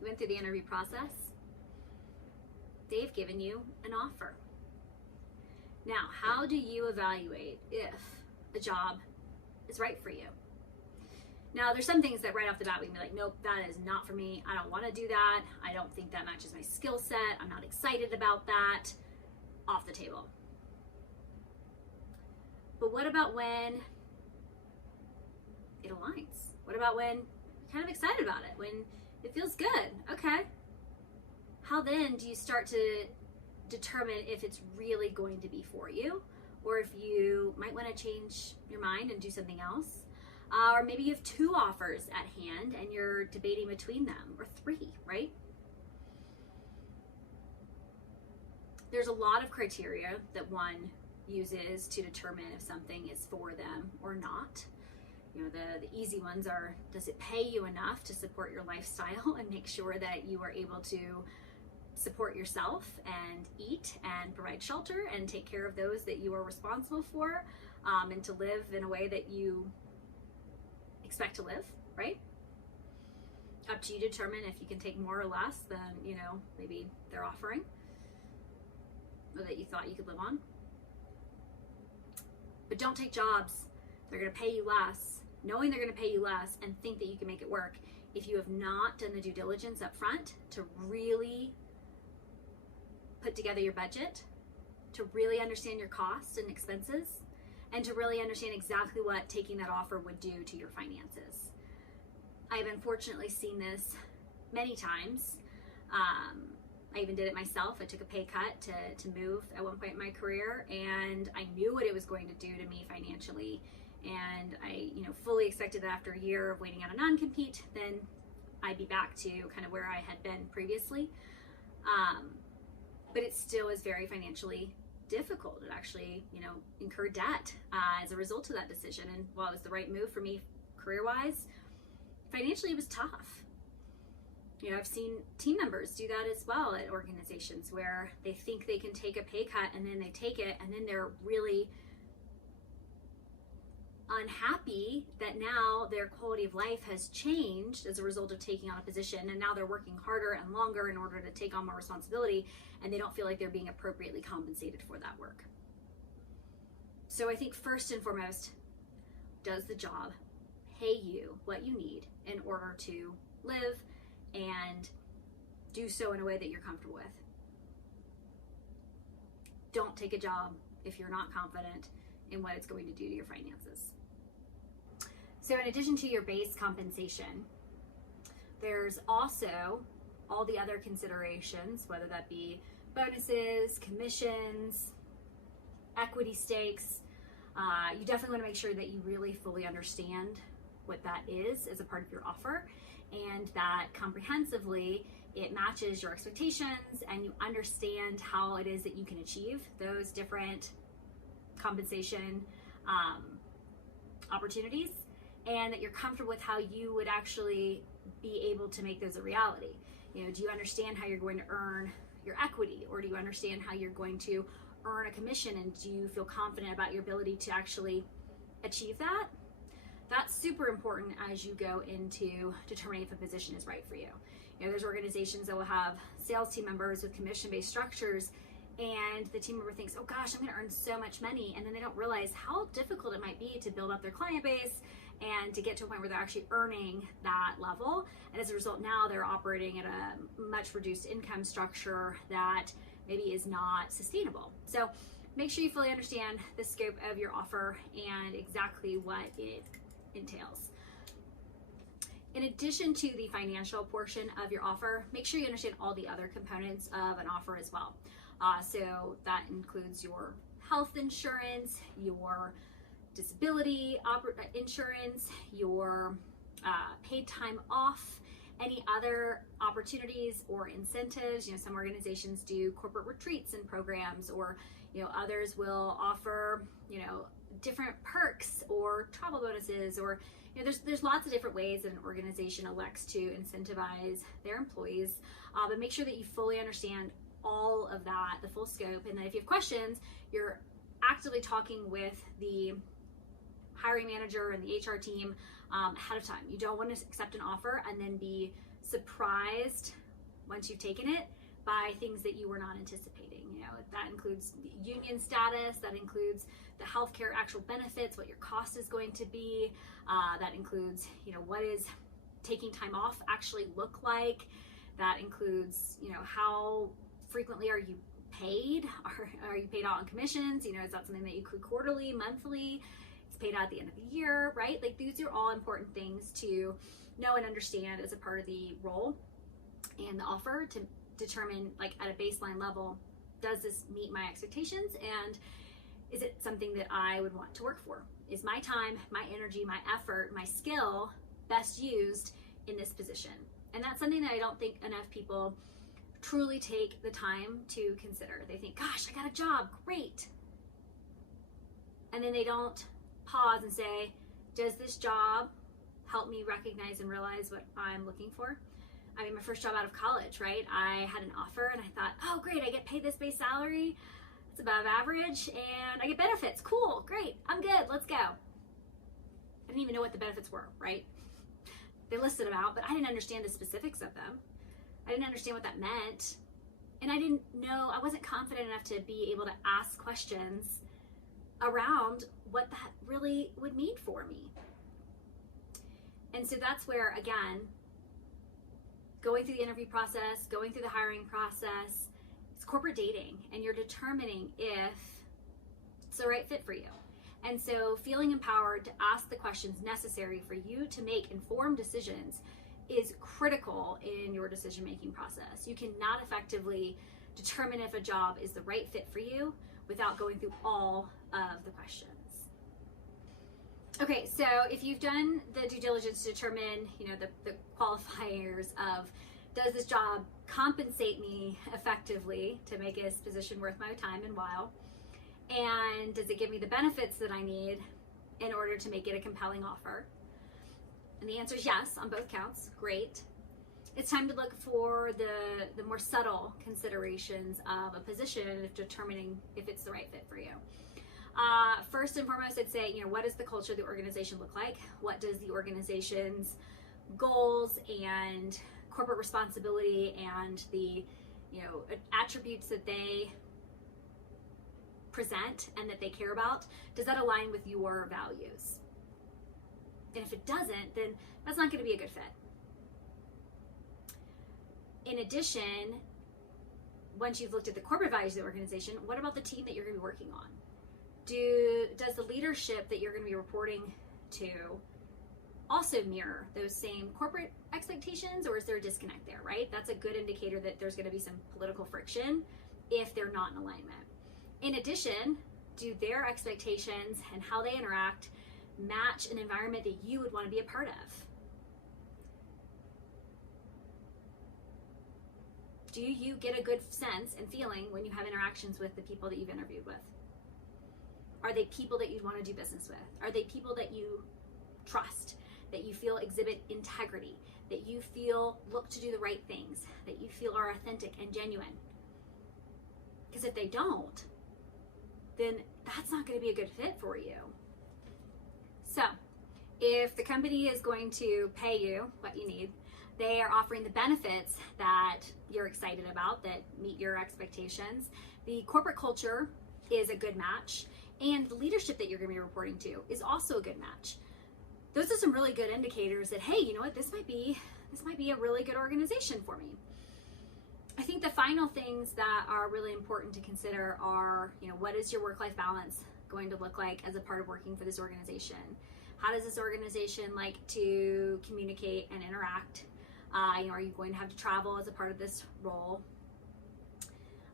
You went through the interview process. They've given you an offer. Now, how do you evaluate if a job is right for you? Now, there's some things that right off the bat we can be like, nope, that is not for me. I don't want to do that. I don't think that matches my skill set. I'm not excited about that. Off the table. But what about when it aligns? What about when you're kind of excited about it? When it feels good? Okay. How then do you start to determine if it's really going to be for you, or if you might want to change your mind and do something else? Or maybe you have 2 offers at hand and you're debating between them, or 3, right? There's a lot of criteria that one uses to determine if something is for them or not. You know, the easy ones are, does it pay you enough to support your lifestyle and make sure that you are able to support yourself and eat and provide shelter and take care of those that you are responsible for, and to live in a way that you expect to live, right? Up to you to determine if you can take more or less than, you know, maybe they're offering, or that you thought you could live on. But don't take jobs they're going to pay you less, knowing they're going to pay you less, and think that you can make it work if you have not done the due diligence up front to really put together your budget, to really understand your costs and expenses, and to really understand exactly what taking that offer would do to your finances. I've unfortunately seen this many times. I even did it myself. I took a pay cut to move at one point in my career, and I knew what it was going to do to me financially. And I, fully expected that after a year of waiting out a non-compete, then I'd be back to kind of where I had been previously. But it still is very financially difficult. It actually, incurred debt as a result of that decision. And while it was the right move for me career-wise, financially it was tough. I've seen team members do that as well at organizations where they think they can take a pay cut and then they take it, and then they're really unhappy that now their quality of life has changed as a result of taking on a position, and now they're working harder and longer in order to take on more responsibility, and they don't feel like they're being appropriately compensated for that work. So I think first and foremost, does the job pay you what you need in order to live and do so in a way that you're comfortable with? Don't take a job if you're not confident in what it's going to do to your finances. So in addition to your base compensation, there's also all the other considerations, whether that be bonuses, commissions, equity stakes. You definitely want to make sure that you really fully understand what that is as a part of your offer, and that comprehensively it matches your expectations and you understand how it is that you can achieve those different compensation opportunities, and that you're comfortable with how you would actually be able to make those a reality. Do you understand how you're going to earn your equity, or do you understand how you're going to earn a commission, and do you feel confident about your ability to actually achieve that? That's super important as you go into determining if a position is right for you. There's organizations that will have sales team members with commission-based structures, and the team member thinks, oh gosh, I'm going to earn so much money, and then they don't realize how difficult it might be to build up their client base and to get to a point where they're actually earning that level. And as a result, now they're operating at a much reduced income structure that maybe is not sustainable. So make sure you fully understand the scope of your offer and exactly what it entails. In addition to the financial portion of your offer, make sure you understand all the other components of an offer as well. So that includes your health insurance, your disability insurance, your paid time off, any other opportunities or incentives. Some organizations do corporate retreats and programs, or others will offer different perks or travel bonuses, or there's lots of different ways that an organization elects to incentivize their employees. But make sure that you fully understand all of that, the full scope, and then if you have questions, you're actively talking with the hiring manager and the HR team ahead of time. You don't want to accept an offer and then be surprised surprised once you've taken it by things that you were not anticipating. You know, that includes union status, that includes the healthcare actual benefits, what your cost is going to be, that includes, you know, what is taking time off actually look like, that includes, you know, how frequently are you paid? Are you paid out on commissions? You know, is that something that you accrue quarterly, monthly? It's paid out at the end of the year, right? Like, these are all important things to know and understand as a part of the role and the offer to determine, like, at a baseline level, does this meet my expectations, and is it something that I would want to work for? Is my time, my energy, my effort, my skill best used in this position? And that's something that I don't think enough people truly take the time to consider. They think, gosh, I got a job, great. And then they don't pause and say, does this job help me recognize and realize what I'm looking for? I mean, my first job out of college, right? I had an offer and I thought, oh, great, I get paid this base salary. It's above average and I get benefits. Cool, great, I'm good, let's go. I didn't even know what the benefits were, right? They listed them out, but I didn't understand the specifics of them. I didn't understand what that meant. And I didn't know, I wasn't confident enough to be able to ask questions around what that really would mean for me. And so that's where, again, going through the interview process, going through the hiring process, it's corporate dating, and you're determining if it's the right fit for you. And so feeling empowered to ask the questions necessary for you to make informed decisions is critical in your decision-making process. You cannot effectively determine if a job is the right fit for you without going through all of the questions. Okay, so if you've done the due diligence to determine, you know, the qualifiers of, does this job compensate me effectively to make this position worth my time and while? And does it give me the benefits that I need in order to make it a compelling offer? And the answer is yes on both counts. Great. It's time to look for the more subtle considerations of a position of determining if it's the right fit for you. First and foremost, I'd say, you know, what does the culture of the organization look like? What does the organization's goals and corporate responsibility and the, you know, attributes that they present and that they care about, does that align with your values? And if it doesn't, then that's not going to be a good fit. In addition, once you've looked at the corporate values of the organization, what about the team that you're going to be working on? Does the leadership that you're going to be reporting to also mirror those same corporate expectations, or is there a disconnect there, right? That's a good indicator that there's going to be some political friction if they're not in alignment. In addition, do their expectations and how they interact match an environment that you would want to be a part of? Do you get a good sense and feeling when you have interactions with the people that you've interviewed with? Are they people that you'd want to do business with? Are they people that you trust, that you feel exhibit integrity, that you feel look to do the right things, that you feel are authentic and genuine? Because if they don't, then that's not going to be a good fit for you. So if the company is going to pay you what you need, they are offering the benefits that you're excited about, that meet your expectations, the corporate culture is a good match, and the leadership that you're going to be reporting to is also a good match. Those are some really good indicators that, hey, you know what, this might be a really good organization for me. I think the final things that are really important to consider are, you know, what is your work-life balance going to look like as a part of working for this organization? How does this organization like to communicate and interact? You know, are you going to have to travel as a part of this role?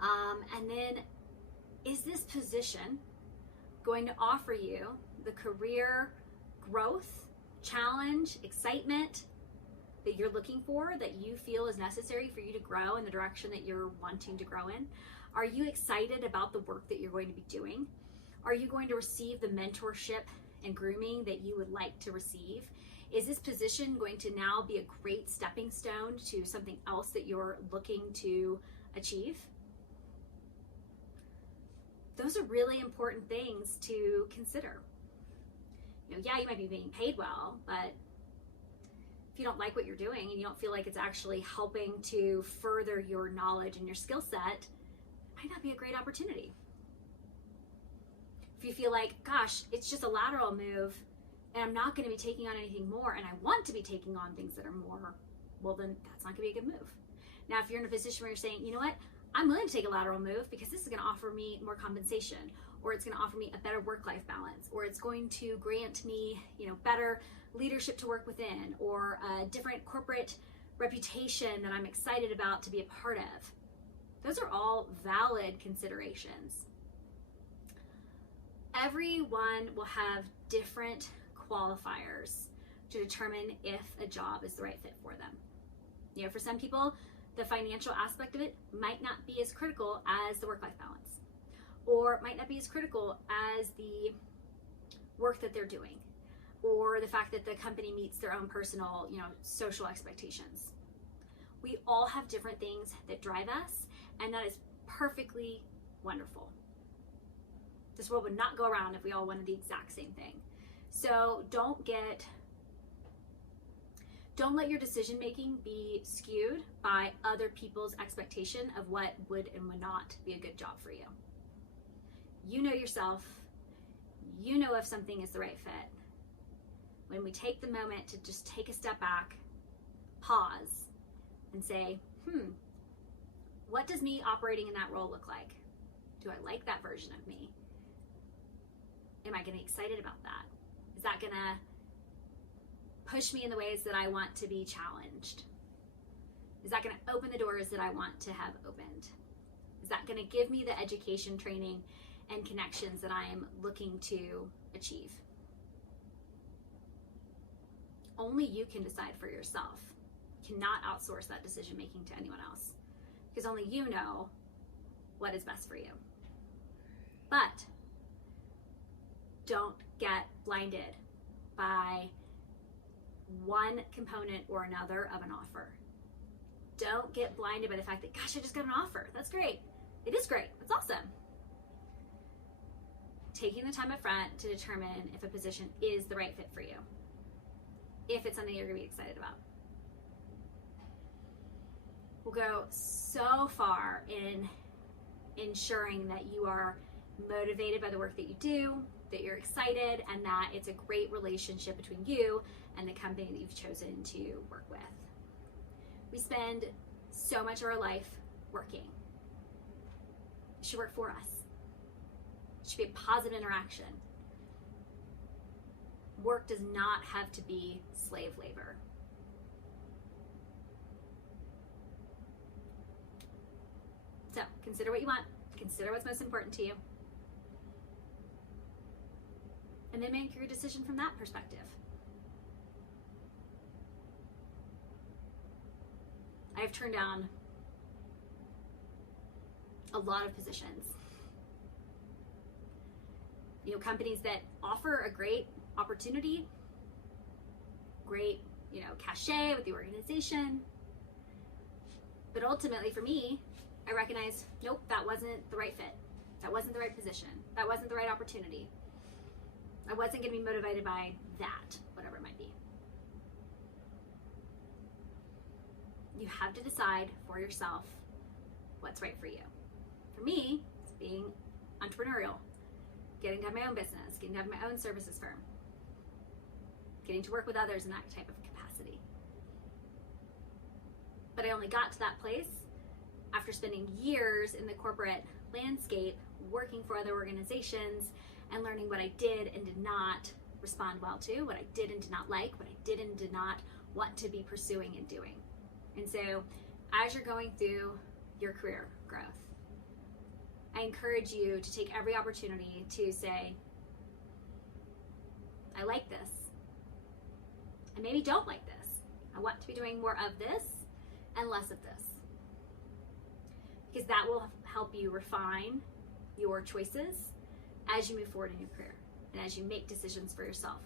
And then, is this position going to offer you the career growth, challenge, excitement that you're looking for, that you feel is necessary for you to grow in the direction that you're wanting to grow in? Are you excited about the work that you're going to be doing? Are you going to receive the mentorship and grooming that you would like to receive? Is this position going to now be a great stepping stone to something else that you're looking to achieve? Those are really important things to consider. You know, yeah, you might be being paid well, but if you don't like what you're doing and you don't feel like it's actually helping to further your knowledge and your skill set, it might not be a great opportunity. If you feel like, gosh, it's just a lateral move and I'm not going to be taking on anything more and I want to be taking on things that are more, well, then that's not going to be a good move. Now, if you're in a position where you're saying, you know what, I'm willing to take a lateral move because this is going to offer me more compensation, or it's going to offer me a better work-life balance, or it's going to grant me, better leadership to work within, or a different corporate reputation that I'm excited about to be a part of. Those are all valid considerations. Everyone will have different qualifiers to determine if a job is the right fit for them. For some people, the financial aspect of it might not be as critical as the work-life balance, or might not be as critical as the work that they're doing, or the fact that the company meets their own personal, social expectations. We all have different things that drive us, and that is perfectly wonderful. This world would not go around if we all wanted the exact same thing. So don't let your decision making be skewed by other people's expectation of what would and would not be a good job for you. You know yourself. You know if something is the right fit. When we take the moment to just take a step back, pause, and say, what does me operating in that role look like? Do I like that version of me? Am I going to be excited about that? Is that going to push me in the ways that I want to be challenged? Is that going to open the doors that I want to have opened? Is that going to give me the education, training, and connections that I am looking to achieve? Only you can decide for yourself. You cannot outsource that decision making to anyone else, because only you know what is best for you. But don't get blinded by one component or another of an offer. Don't get blinded by the fact that, gosh, I just got an offer. That's great. It is great. It's awesome. Taking the time up front to determine if a position is the right fit for you, if it's something you're going to be excited about, will go so far in ensuring that you are motivated by the work that you do, that you're excited, and that it's a great relationship between you and the company that you've chosen to work with. We spend so much of our life working. It should work for us. It should be a positive interaction. Work does not have to be slave labor. So consider what you want. Consider what's most important to you. And then make your decision from that perspective. I have turned down a lot of positions. Companies that offer a great opportunity, great, cachet with the organization. But ultimately for me, I recognize, nope, that wasn't the right fit. That wasn't the right position. That wasn't the right opportunity. I wasn't going to be motivated by that, whatever it might be. You have to decide for yourself what's right for you. For me, it's being entrepreneurial, getting to have my own business, getting to have my own services firm, getting to work with others in that type of capacity. But I only got to that place after spending years in the corporate landscape, working for other organizations, and learning what I did and did not respond well to, what I did and did not like, what I did and did not want to be pursuing and doing. And so as you're going through your career growth, I encourage you to take every opportunity to say, I like this. I maybe don't like this. I want to be doing more of this and less of this. Because that will help you refine your choices as you move forward in your career and as you make decisions for yourself,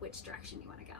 which direction you want to go.